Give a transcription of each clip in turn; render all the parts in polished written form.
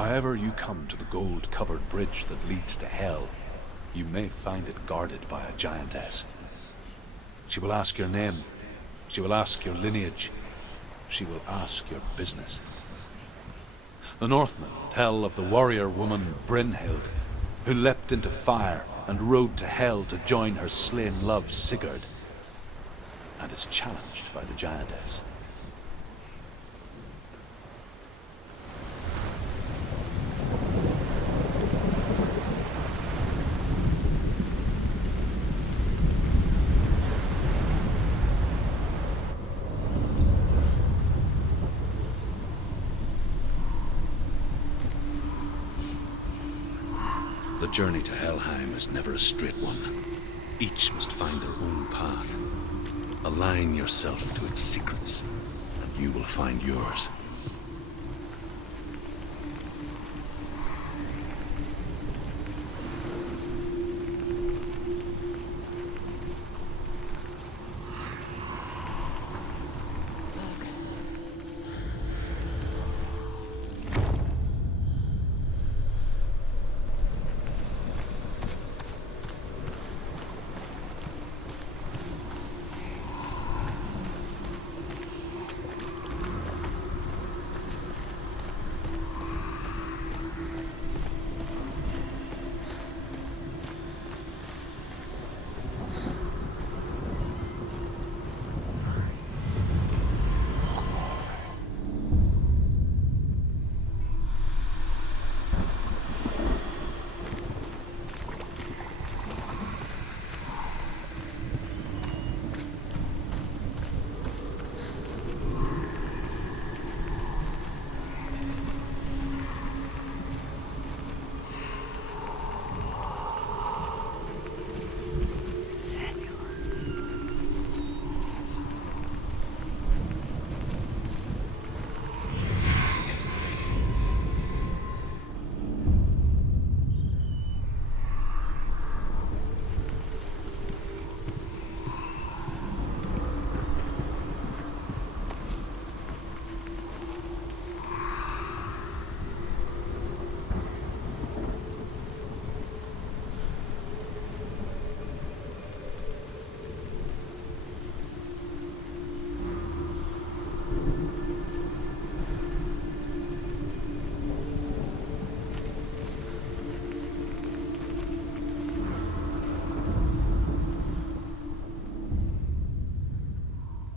However you come to the gold-covered bridge that leads to Hell, you may find it guarded by a giantess. She will ask your name. She will ask your lineage. She will ask your business. The Northmen tell of the warrior woman Brynhild, who leapt into fire and rode to Hell to join her slain love Sigurd, and is challenged by the giantess. The journey to Helheim is never a straight one. Each must find their own path. Align yourself to its secrets, and you will find yours.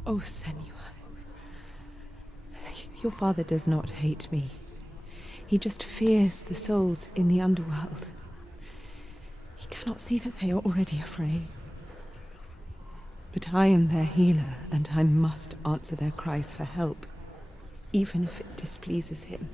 Oh, Senua. Your father does not hate me. He just fears the souls in the underworld. He cannot see that they are already afraid. But I am their healer, and I must answer their cries for help, even if it displeases him.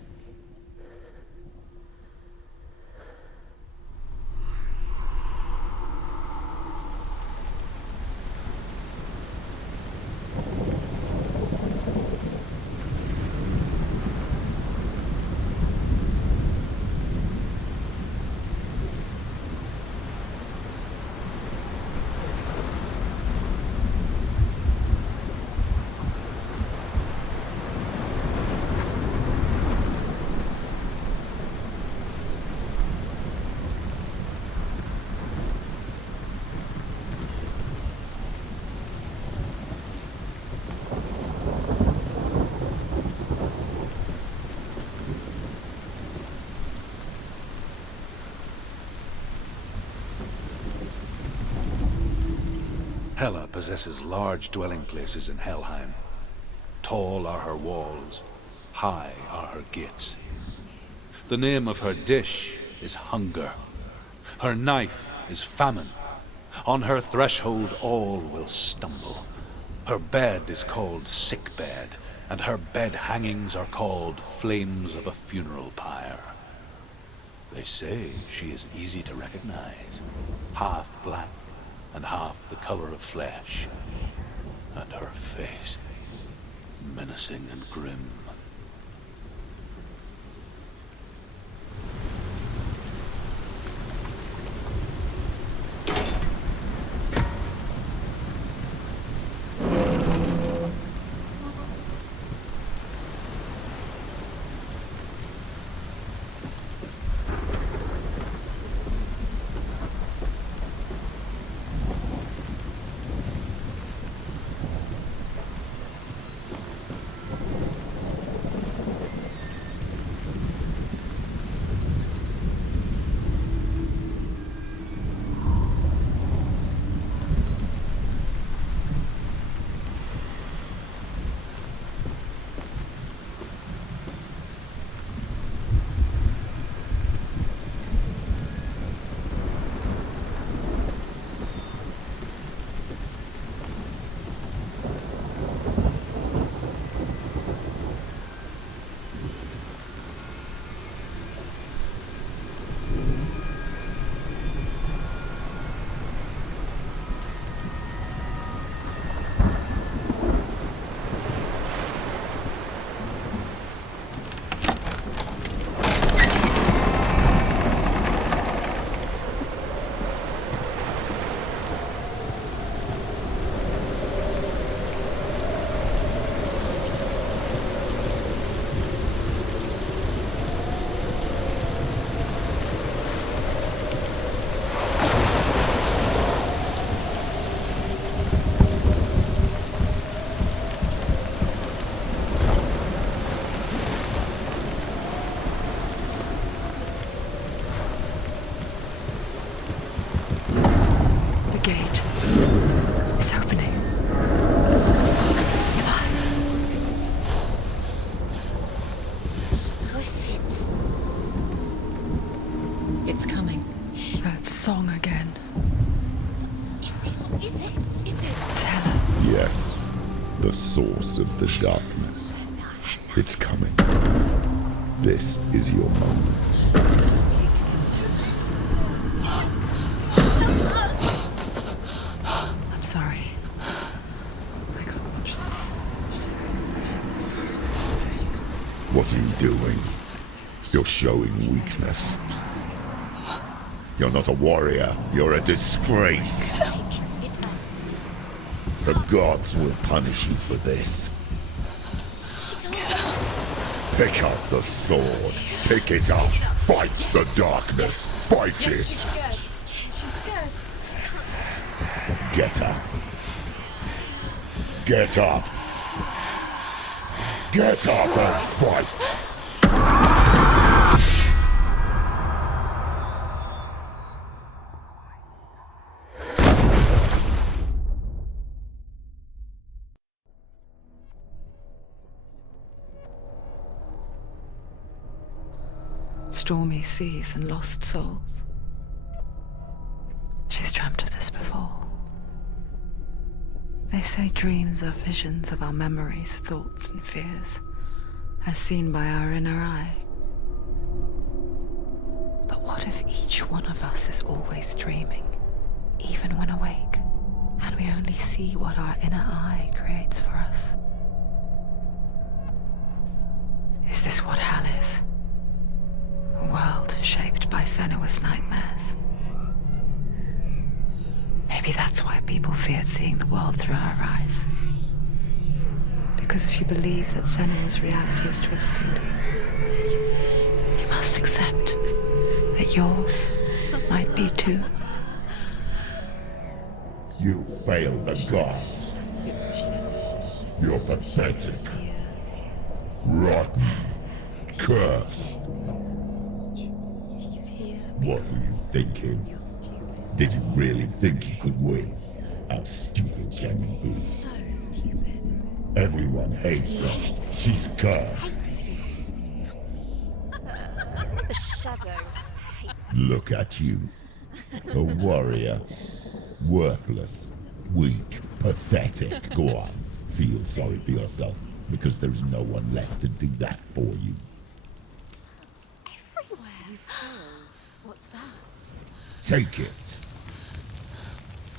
Hela possesses large dwelling places in Helheim. Tall are her walls, high are her gates. The name of her dish is hunger. Her knife is famine. On her threshold all will stumble. Her bed is called sick bed, and her bed hangings are called flames of a funeral pyre. They say she is easy to recognize, half black and half the color of flesh, and her face menacing and grim. push it. It's coming. That song again. Is it? Is it? Is it? Tell her. Yes, the source of the darkness. It's coming. This is your moment. I'm sorry. I can't watch this. What are you doing? You're showing weakness. You're not a warrior. You're a disgrace. The gods will punish you for this. Pick up the sword. Pick it up. Fight the darkness. Fight it. She's scared. She's scared. Get up. Get up. Get up and fight. Stormy seas and lost souls. She's dreamt of this before. They say dreams are visions of our memories, thoughts and fears, as seen by our inner eye. But what if each one of us is always dreaming, even when awake, and we only see what our inner eye creates for us? Is this what hell is? A world shaped by Senua's nightmares. Maybe that's why people feared seeing the world through her eyes. Because if you believe that Senua's reality is twisted, you must accept that yours might be too. You failed the gods. You're pathetic. Rotten. Cursed. What were you thinking? Did you really think you could win? How stupid can you be? So stupid. Everyone hates her. She's cursed. The shadow hates. Look at you. A warrior. Worthless. Weak. Pathetic. Go on. Feel sorry for yourself, because there is no one left to do that for you. Everywhere. You failed. What's that? Take it.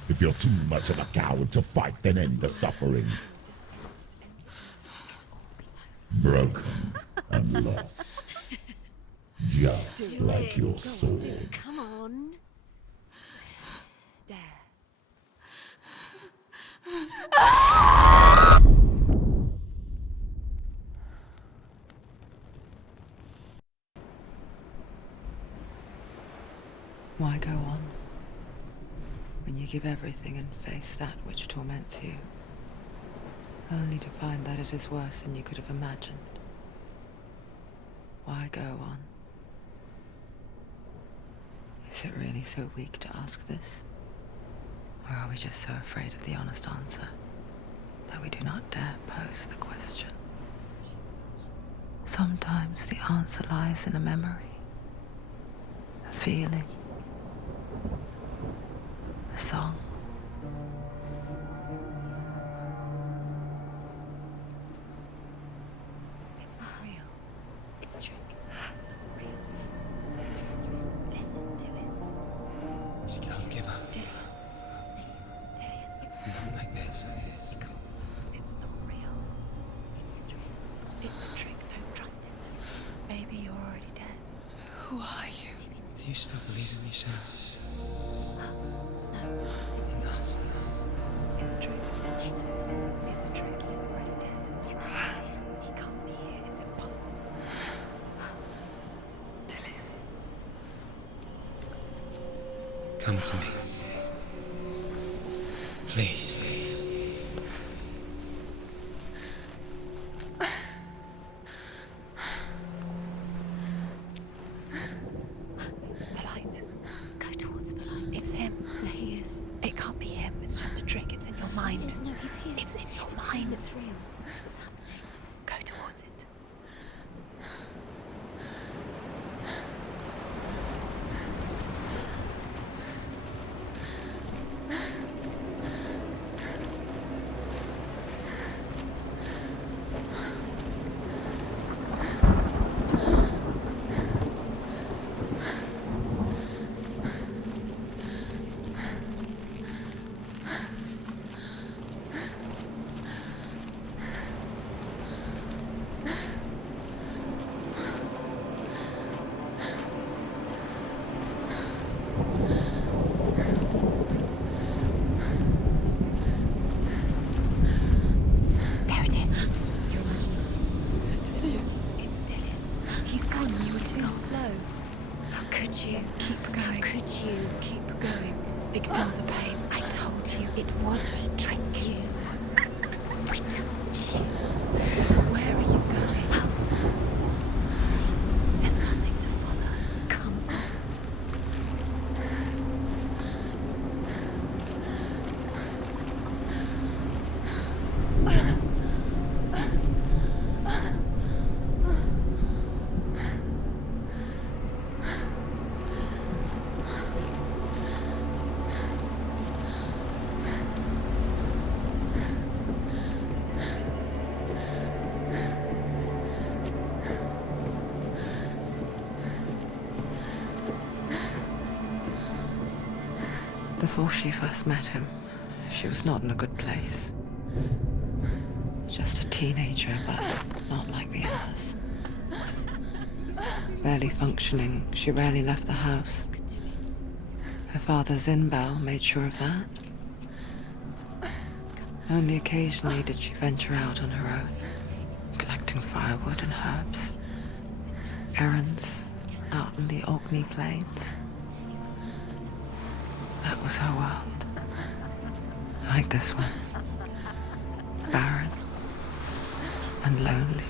If you're too much of a coward to fight, then end the suffering. Broken and lost. Just like your sword. Come on. Dare. Why go on when you give everything and face that which torments you, only to find that it is worse than you could have imagined? Why go on? Is it really so weak to ask this? Or are we just so afraid of the honest answer that we do not dare pose the question? Sometimes the answer lies in a memory, a feeling, a song. It's the song. It's not real. It's a trick. It's not real. It is real. Listen to it. Don't give up. Did it? It's Not like this. It's not real. It is real. It's a trick. Don't trust it. Maybe you're already dead. Who are you? Do you still believe in me, Senua? No, it's Enough. It's a trick. She knows it's him. It's a trick. He's already dead. He can't be here. It's impossible. Come to me. Please. The light. Go towards the light. It's him. There he is. It can't be him. It's just a trick. It's in your mind. Yes, no, he's here. It's in your mind. It's real. It's happening. Go towards it. He's too gone. slow. How could you? Keep going. How could you? Keep going. Ignore the pain. I told you it was to trick you. We told you. Where are you going? See, there's nothing to follow. Come on. Before she first met him, she was not in a good place. Just a teenager, but not like the others. Barely functioning, she rarely left the house. Her father's in-bow made sure of that. Only occasionally did she venture out on her own, collecting firewood and herbs. Errands out in the Orkney Plains. That was her world. Like this one. Barren and lonely.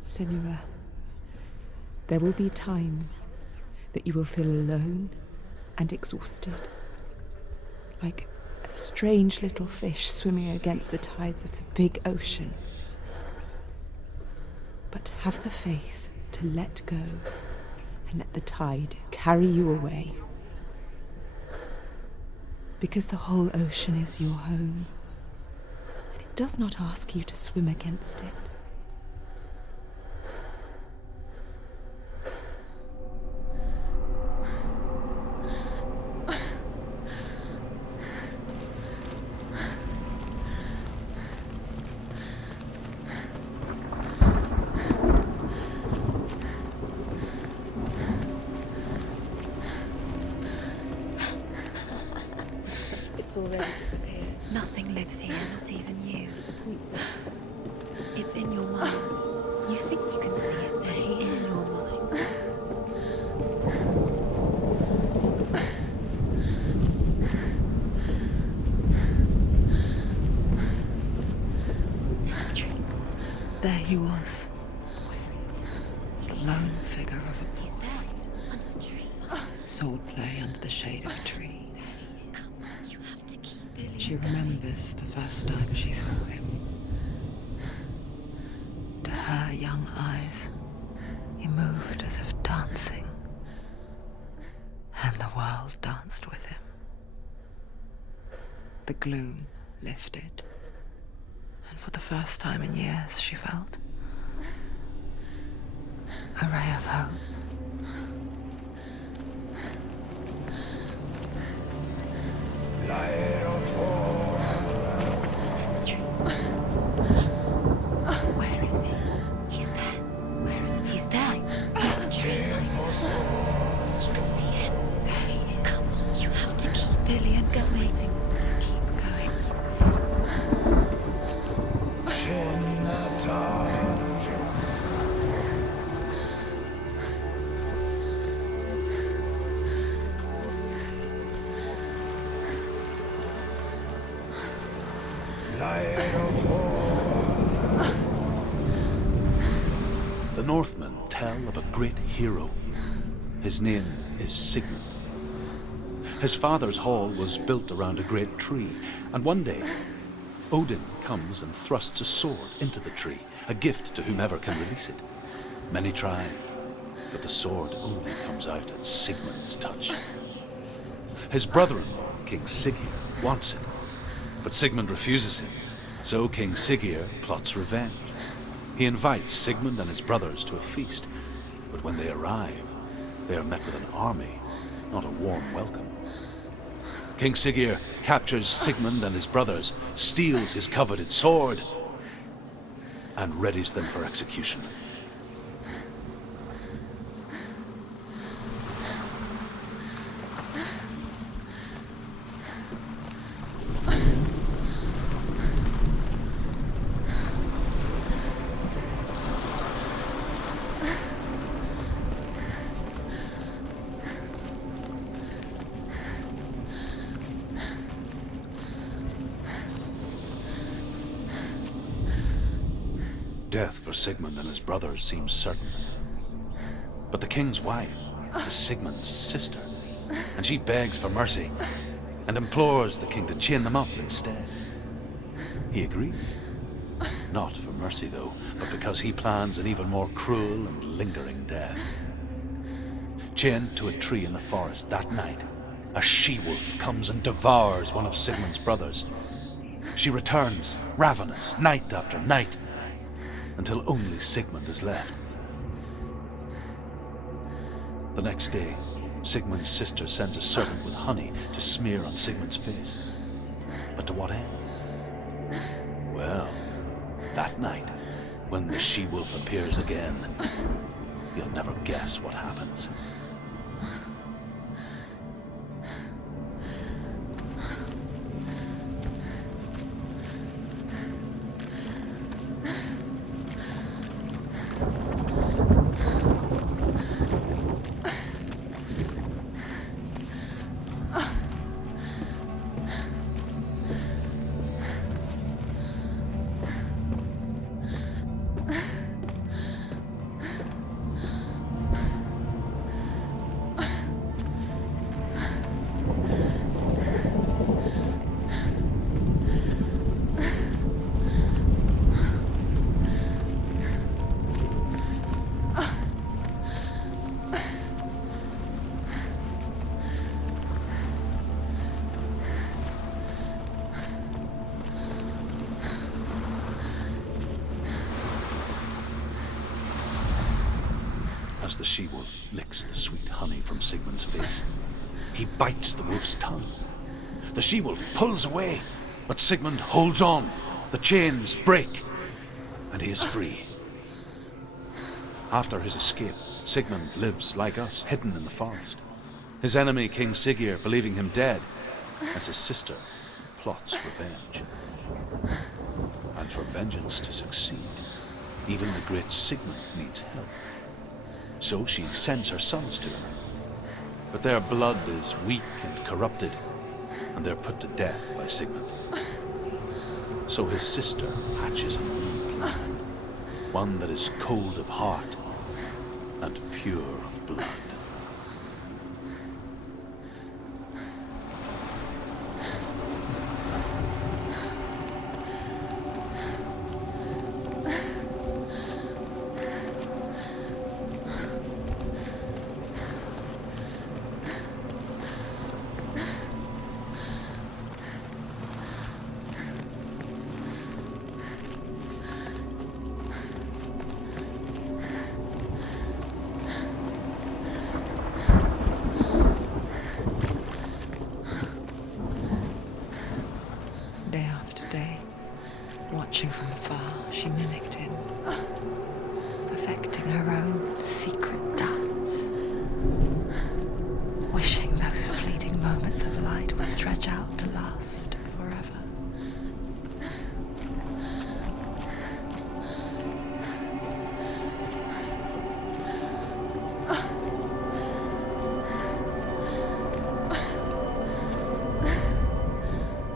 Senua, there will be times that you will feel alone and exhausted, like a strange little fish swimming against the tides of the big ocean. But have the faith to let go and let the tide carry you away. Because the whole ocean is your home, and it does not ask you to swim against it. Already disappeared. Nothing lives here, not even you. It's pointless. It's in your mind. You think you can see it, but it's in your mind. It's the trick. There he was. The lone figure of a He's there, under the tree. sword play under the shade of a tree. You have to keep doing She remembers the first time she saw him. To her young eyes, he moved as if dancing, and the world danced with him. The gloom lifted, and for the first time in years she felt a ray of hope. It's the tree. Where is he? He's there. Where is he? He's there. It's the tree. You can see him. There he is. Come on, you have to keep Dillian is waiting. Keep going. The Northmen tell of a great hero. His name is Sigmund. His father's hall was built around a great tree, and one day, Odin comes and thrusts a sword into the tree, a gift to whomever can release it. Many try, but the sword only comes out at Sigmund's touch. His brother-in-law, King Siggeir, wants it, but Sigmund refuses him, so King Siggeir plots revenge. He invites Sigmund and his brothers to a feast, but when they arrive, they are met with an army, not a warm welcome. King Siggeir captures Sigmund and his brothers, steals his coveted sword, and readies them for execution. Death for Sigmund and his brothers seems certain. But the king's wife is Sigmund's sister, and she begs for mercy and implores the king to chain them up instead. He agrees. Not for mercy, though, but because he plans an even more cruel and lingering death. Chained to a tree in the forest that night, a she-wolf comes and devours one of Sigmund's brothers. She returns, ravenous, night after night, until only Sigmund is left. The next day, Sigmund's sister sends a servant with honey to smear on Sigmund's face. But to what end? Well, that night, when the she-wolf appears again, you'll never guess what happens. As the she-wolf licks the sweet honey from Sigmund's face, he bites the wolf's tongue. The she-wolf pulls away, but Sigmund holds on. The chains break, and he is free. After his escape, Sigmund lives like us, hidden in the forest. His enemy, King Siggeir, believing him dead, as his sister plots revenge. And for vengeance to succeed, even the great Sigmund needs help. So she sends her sons to him. But their blood is weak and corrupted, and they're put to death by Sigmund. So his sister hatches a new plan, one that is cold of heart and pure of blood. Day after day, watching from afar, she mimicked him, perfecting her own secret dance, wishing those fleeting moments of light would stretch out to last forever.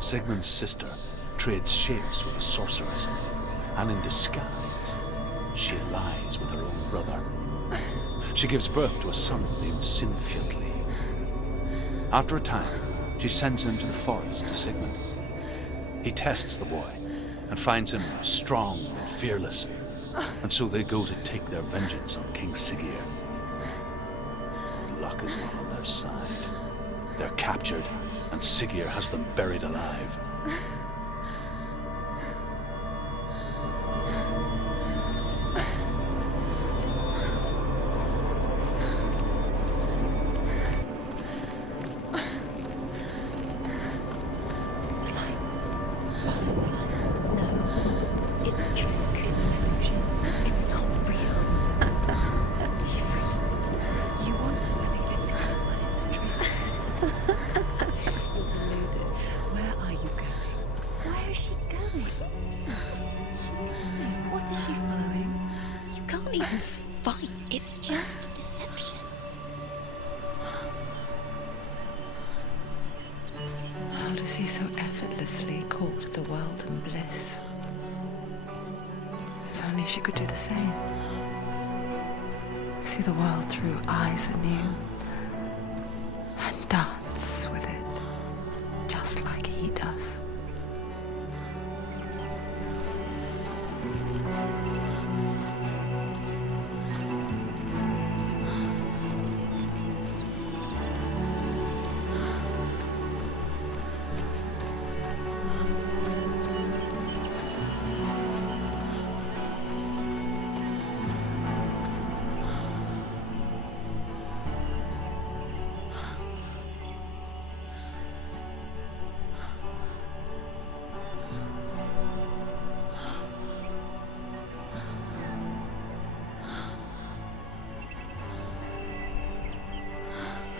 Sigmund's sister trades shapes with a sorceress, and in disguise, she lies with her own brother. She gives birth to a son named Sinfjotli. After a time, she sends him to the forest to Sigmund. He tests the boy and finds him strong and fearless, and so they go to take their vengeance on King Siggeir. Luck is not on their side. They're captured, and Siggeir has them buried alive. It's a trick. It's an illusion. It's not real. Do you really? You want to believe it's real when it's a trick? You're deluded. Where are you going? Where is she going? What is she following? You can't even fight. It's just deception. How does he so effortlessly court the world and bliss? If only she could do the same. See the world through eyes anew and dance with it, just like he does.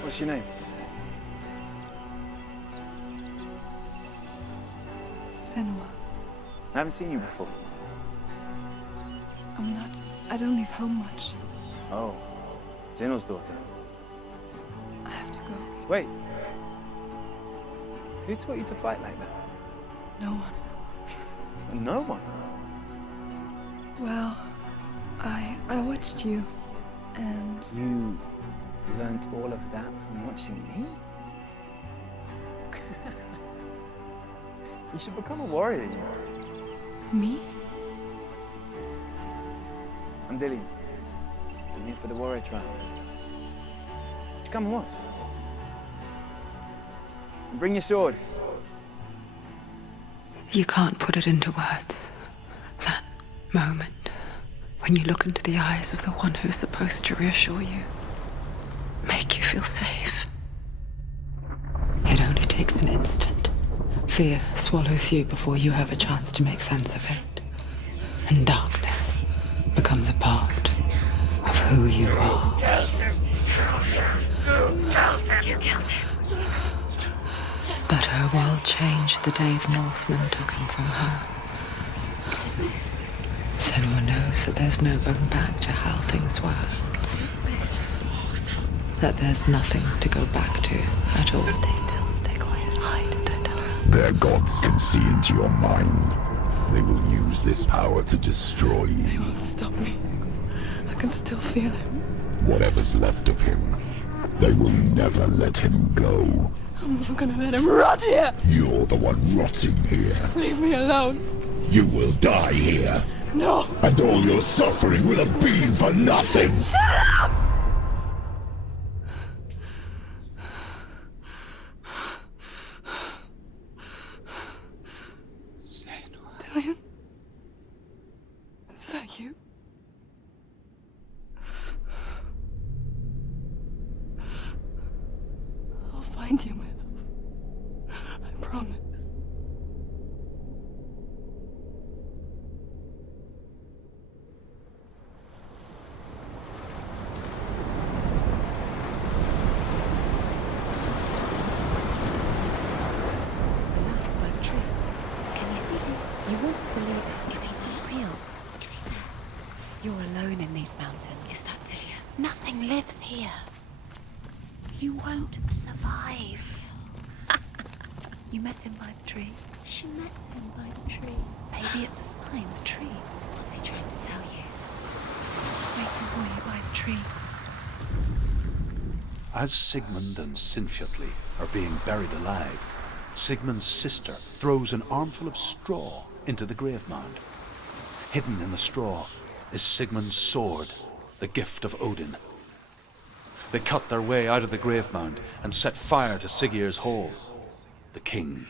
What's your name? Senua. I haven't seen you before. I don't leave home much. Oh, Zenua's daughter. I have to go. Wait. Who taught you to fight like that? No one. No one? Well, I watched you, and You learnt all of that from watching me? You should become a warrior, you know. me? I'm Dillian. I'm here for the warrior trials. Just come and watch. And bring your sword. You can't put it into words. That moment when you look into the eyes of the one who's supposed to reassure you, make you feel safe. It only takes an instant. Fear swallows you before you have a chance to make sense of it. And darkness becomes a part of who you are. You killed him. But her world changed the day the Northmen took him from her. Senua knows that there's no going back to how things were. That there's nothing to go back to at all. Stay still, stay quiet, hide, don't tell her. Their gods can see into your mind. They will use this power to destroy you. They won't stop me. I can still feel him. Whatever's left of him, they will never let him go. I'm not gonna let him rot here. You're the one rotting here. Leave me alone. You will die here. No. And all your suffering will have been for nothing. Shut up! Dillian? Is that you? I'll find you, my love. I promise. By the tree. Can you see him? You want to believe it. Is he not real? Is he there? You're alone in these mountains. Is that Dillian? Nothing lives here. You won't survive. You met him by the tree. She met him by the tree. Maybe it's a sign, the tree. What's he trying to tell you? He's waiting for you by the tree. As Sigmund and Sinfjotli are being buried alive, Sigmund's sister throws an armful of straw into the grave mound. Hidden in the straw is Sigmund's sword, the gift of Odin. They cut their way out of the grave mound and set fire to Siggeir's hall. The king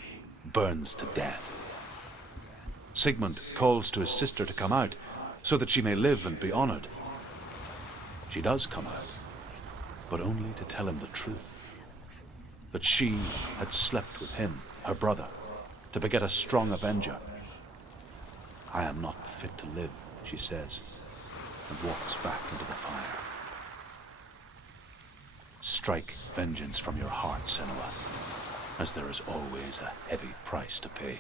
burns to death. Sigmund calls to his sister to come out so that she may live and be honored. She does come out, but only to tell him the truth. That she had slept with him, her brother, to beget a strong avenger. I am not fit to live, she says, and walks back into the fire. Strike vengeance from your heart, Senua, as there is always a heavy price to pay.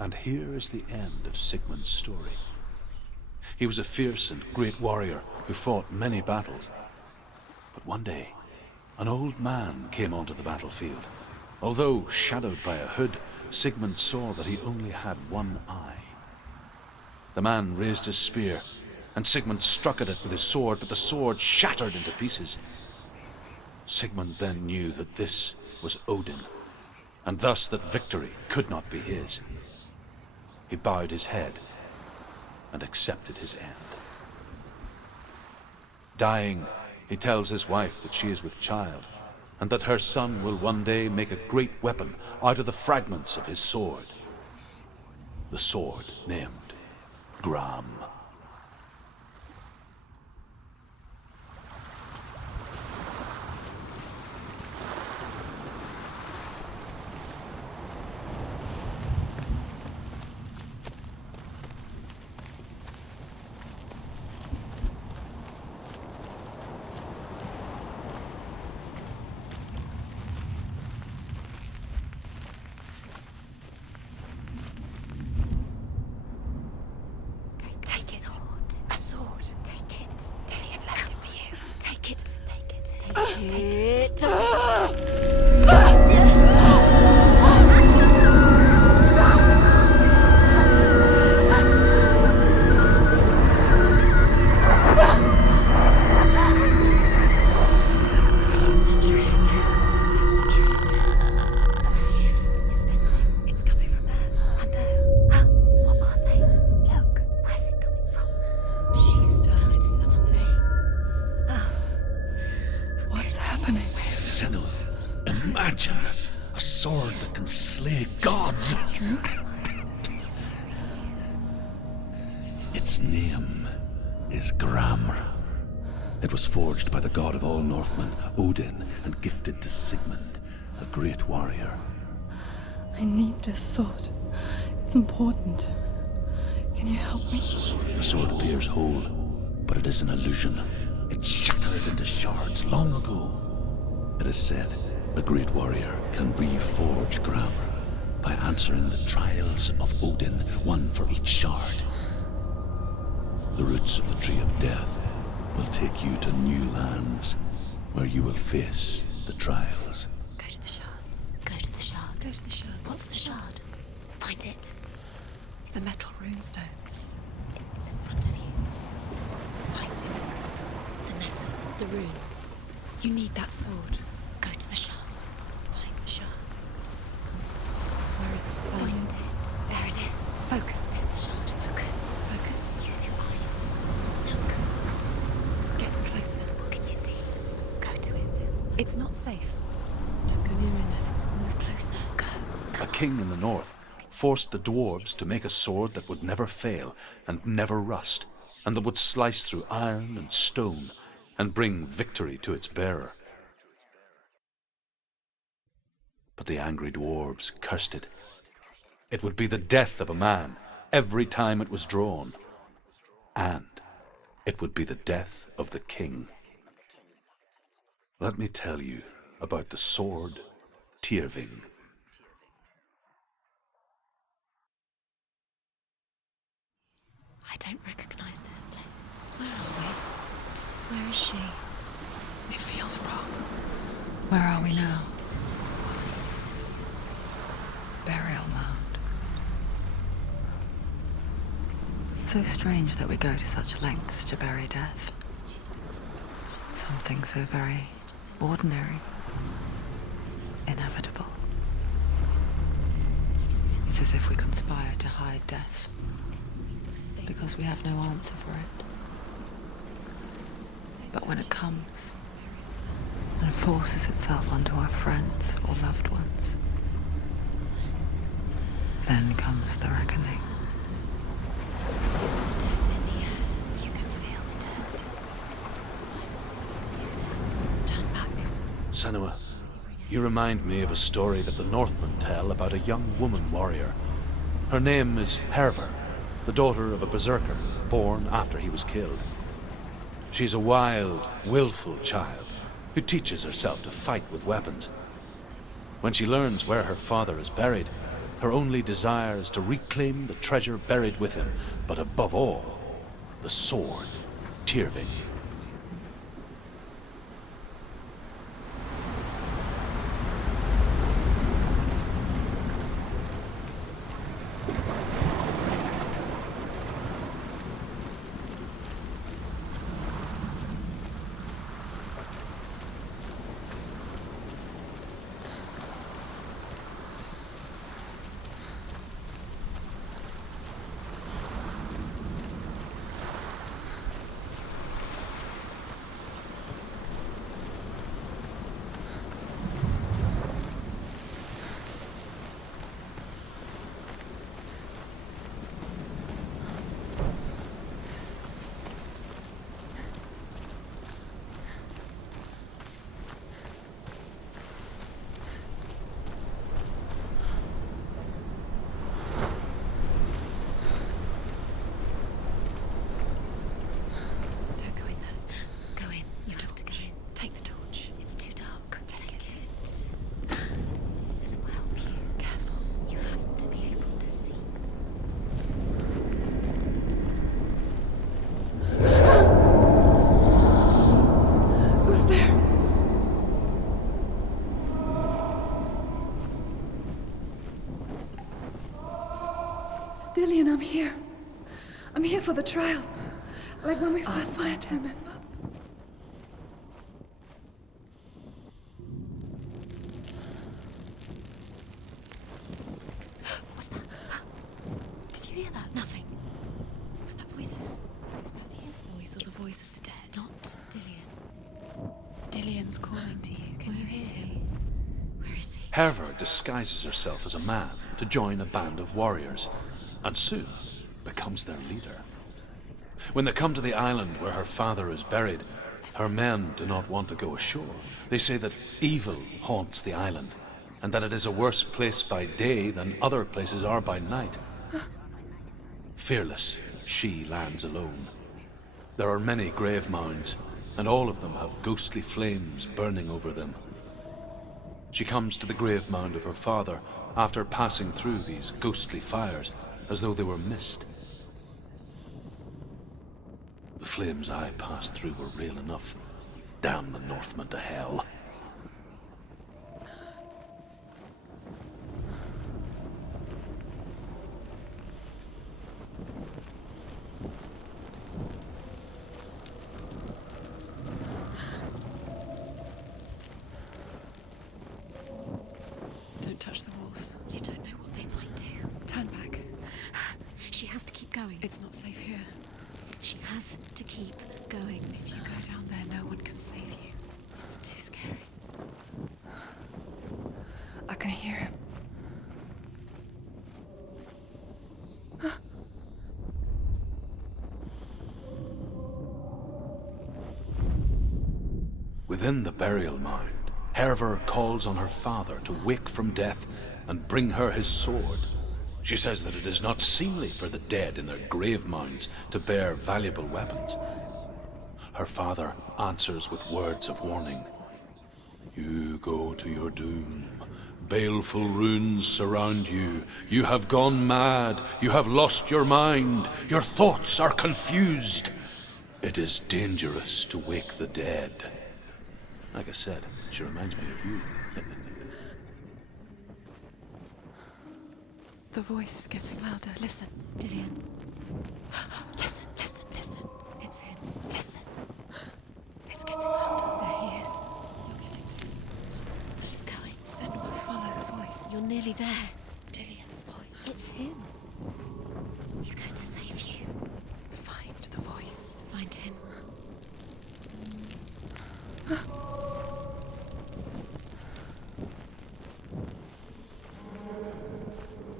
And here is the end of Sigmund's story. He was a fierce and great warrior who fought many battles. But one day, an old man came onto the battlefield. Although shadowed by a hood, Sigmund saw that he only had one eye. The man raised his spear, and Sigmund struck at it with his sword, but the sword shattered into pieces. Sigmund then knew that this was Odin, and thus that victory could not be his. He bowed his head and accepted his end. Dying, he tells his wife that she is with child, and that her son will one day make a great weapon out of the fragments of his sword. The sword named Gram. Imagine a sword that can slay gods. Its name is Gramr. It was forged by the god of all Northmen, Odin, and gifted to Sigmund, a great warrior. I need this sword. It's important. Can you help me? The sword appears whole, but it is an illusion. It shattered into shards long ago. It is said a great warrior can reforge Gramr by answering the trials of Odin, one for each shard. The roots of the Tree of Death will take you to new lands where you will face the trials. Go to the shards. Go to the shard. Go to the shards. What's the shard? Find it. It's the metal runestones. It's in front of you. Find it. The metal, the runes. You need that sword. Go to the shard. Find the shards. Where is it? Find it. There it is. Focus. There's the shard. Focus. Focus. Use your eyes. Look. Get closer. What can you see? Go to it. It's not safe. Don't go near it. Move closer. Go. A king in the north forced the dwarves to make a sword that would never fail and never rust, and that would slice through iron and stone and bring victory to its bearer. But the angry dwarves cursed it. It would be the death of a man every time it was drawn, and it would be the death of the king. Let me tell you about the sword Tyrving. I don't recognize this place. Where are we? Where is she? It feels wrong. Where are we now? so strange that we go to such lengths to bury death. Something so very ordinary, inevitable. It's as if we conspire to hide death, because we have no answer for it. But when it comes, and forces itself onto our friends or loved ones, then comes the reckoning. You can feel the dead. Do this. Turn back. Senua, you remind me of a story that the Northmen tell about a young woman warrior. Her name is Herver, the daughter of a berserker, born after he was killed. She's a wild, willful child who teaches herself to fight with weapons. When she learns where her father is buried, her only desire is to reclaim the treasure buried with him, but above all, the sword, Tyrving. Dillian, I'm here. I'm here for the trials. Like when we first met, remember? What's that? Did you hear that? Nothing. Was that voices? Is that his voice or the voice of the dead? Not Dillian. Dillian's calling to you. Can you hear him? Where is he? Herver disguises herself as a man to join a band of warriors, and soon becomes their leader. When they come to the island where her father is buried, her men do not want to go ashore. They say that evil haunts the island, and that it is a worse place by day than other places are by night. Fearless, she lands alone. There are many grave mounds, and all of them have ghostly flames burning over them. She comes to the grave mound of her father after passing through these ghostly fires, as though they were mist. The flames I passed through were real enough. Damn the Northmen to hell. Don't touch the walls. You don't know what they might do. Turn back. She has to keep going. It's not safe here. She has to keep going. If you go down there, no one can save you. It's too scary. I can hear him. Within the burial mound, Herver calls on her father to wake from death and bring her his sword. She says that it is not seemly for the dead in their grave mounds to bear valuable weapons. Her father answers with words of warning. You go to your doom. Baleful runes surround you. You have gone mad. You have lost your mind. Your thoughts are confused. It is dangerous to wake the dead. Like I said, she reminds me of you. The voice is getting louder. Listen. Dillian. nearly there. Dillian's voice. It's him. He's going to save you. Find the voice. Find him.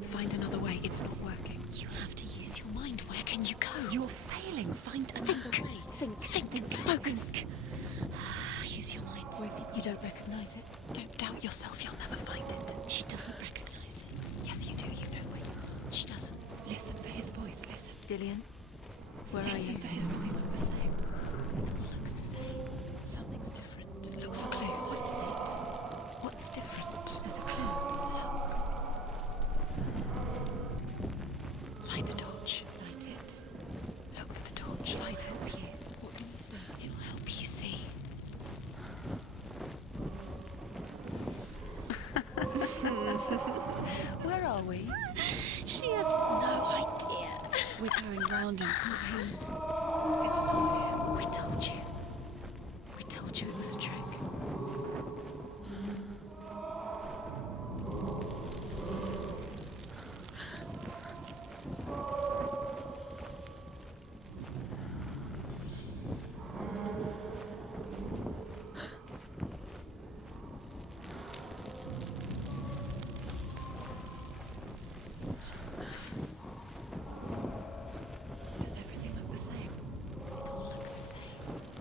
Find another way. It's not working. You have to use your mind. Where can you go? You're failing. Find another way. Think. Focus. Use your mind. You don't recognize it. Don't doubt yourself. You'll never find it. She doesn't recognize it. Yes, you do. You know where you are. She doesn't. Listen for his voice. Listen. Dillian, where are Listen you? to his voice. Look the same. It looks the same. Something's different. Look for clues. What is it? What's different? There's a clue. Light the torch. Light it. Look for the torch. Light it. Here. What is that? It will help you see. Where are we? She has no idea. We're going round in circles. It's not him. We told you. We told you it was a trick. Does everything look the same? It all looks the same.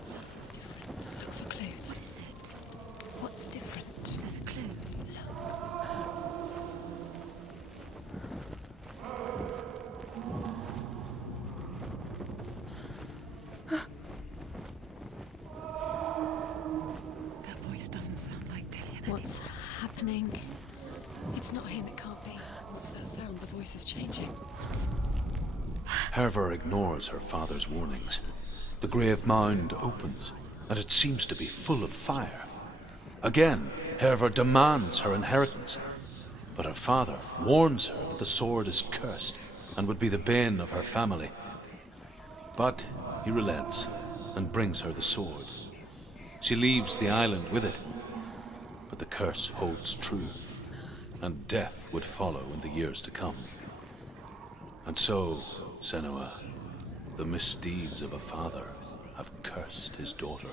Something's different. Look for clues. What is it? What's different? There's a clue. That voice doesn't sound like Dillian What's happening? It's not him, it can't be. What's that sound? The voice is changing. Herver ignores her father's warnings. The grave mound opens, and it seems to be full of fire. Again, Herver demands her inheritance, but her father warns her that the sword is cursed and would be the bane of her family. But he relents and brings her the sword. She leaves the island with it, but the curse holds true, and death would follow in the years to come. And so, Senua, the misdeeds of a father have cursed his daughter.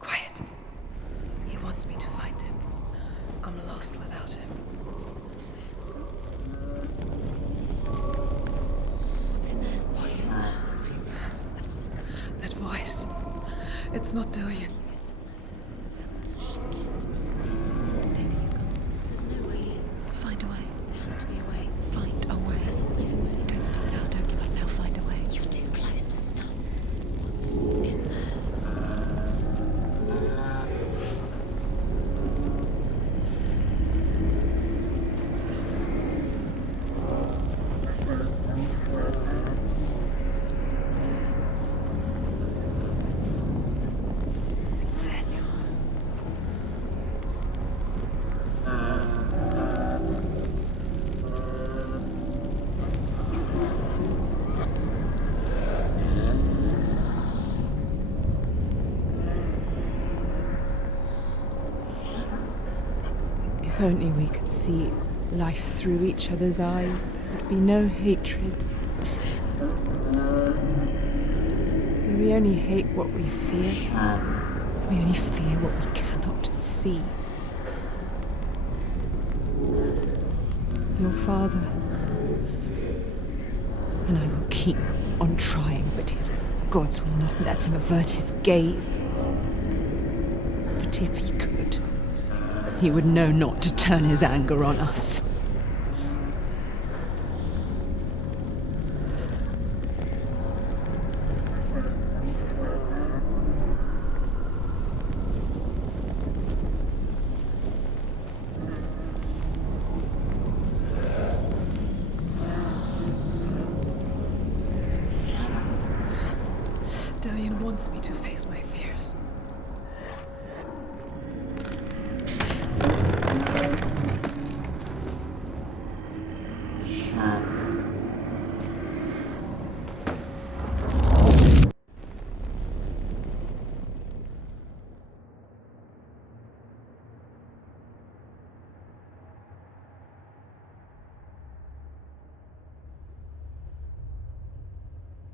Quiet. He wants me to find him. I'm lost without him. What's in there? What's in there? What is it? That voice. It's not Dillian. There's no way in. Find a way. There has to be a way. Find a way. There's always a way. Don't stop now. Don't give up now. Find a way. You're too close to stop. What's in there? If only we could see life through each other's eyes, there would be no hatred. We only hate what we fear. We only fear what we cannot see. Your father, And I will keep on trying, but his gods will not let him avert his gaze. But if he could, he would know not to turn his anger on us. Dillion wants me to face my fears.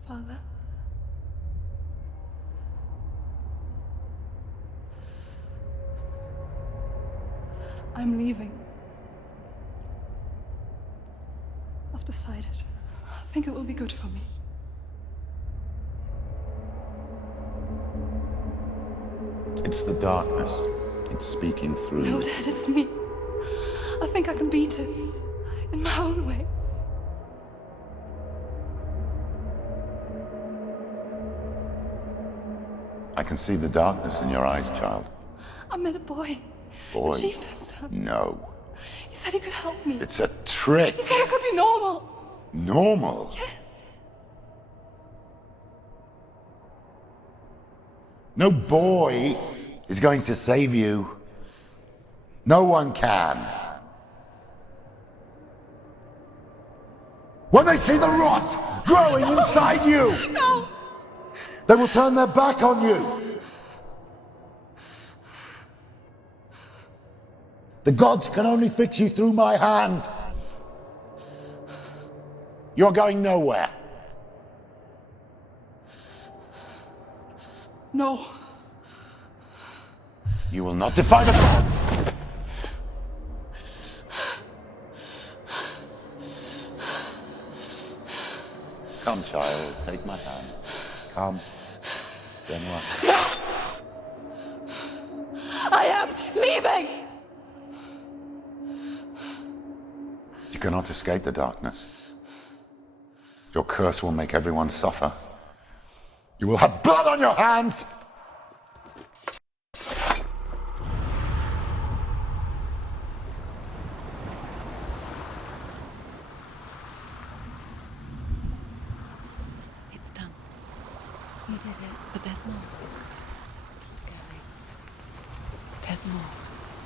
Father? I'm leaving. I've decided. I think it will be good for me. It's the darkness. It's speaking through No, you. Dad, it's me. I think I can beat it. In my own way. I can see the darkness in your eyes, child. I met a boy. Boy. The chieftain's son. No. He said he could help me. It's a trick. He said I could be normal. Normal? Yes. No boy is going to save you. No one can. When they see the rot growing inside you, No! they will turn their back on you. The gods can only fix you through my hand. You're going nowhere. No. You will not defy the gods. Come, child, take my hand. Come. Senua. I am leaving! You cannot escape the darkness. Your curse will make everyone suffer. You will have blood on your hands! It's done. You did it, but there's more. Going. There's more.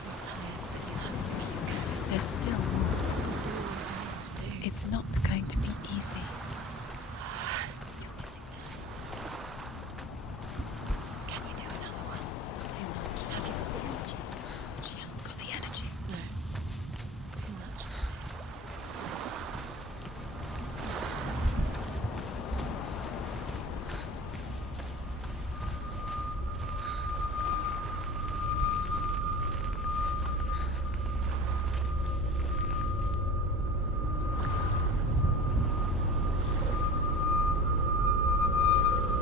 You're tired, but you have to keep going. There's still more. There's always more to do. It's not going to be easy.